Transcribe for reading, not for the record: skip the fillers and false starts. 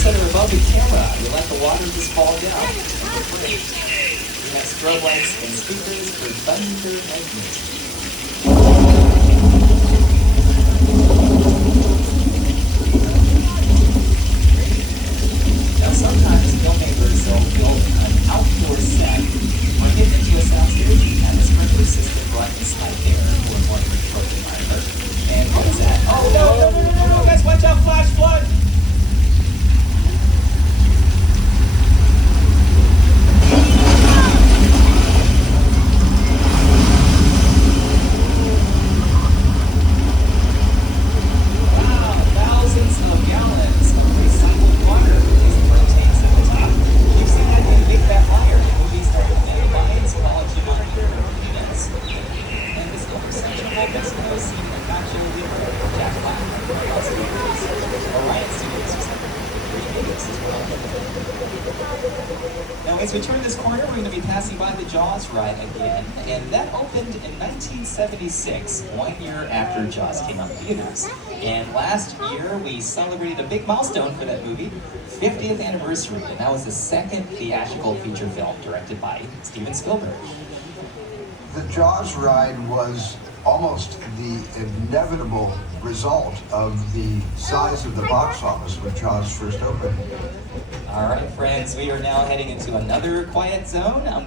notice that they're above the camera. We let the water just fall down. We have strobe lights and speakers for thunder and music. Now sometimes filmmakers will build an outdoor set or get into a soundstage and the sprinkler system right inside there for a more controlled environment. And what is that? Oh no, guys, watch out, flash flood! Now, as we turn this corner, we're going to be passing by the Jaws ride again, and that opened in 1976, 1 year after Jaws came out in theaters. And last year, we celebrated a big milestone for that movie, 50th anniversary, and that was the second theatrical feature film directed by Steven Spielberg. The Jaws ride was almost the inevitable result of the size of the box office when Jaws first opened. All right, friends, we are now heading into another quiet zone. I'm going to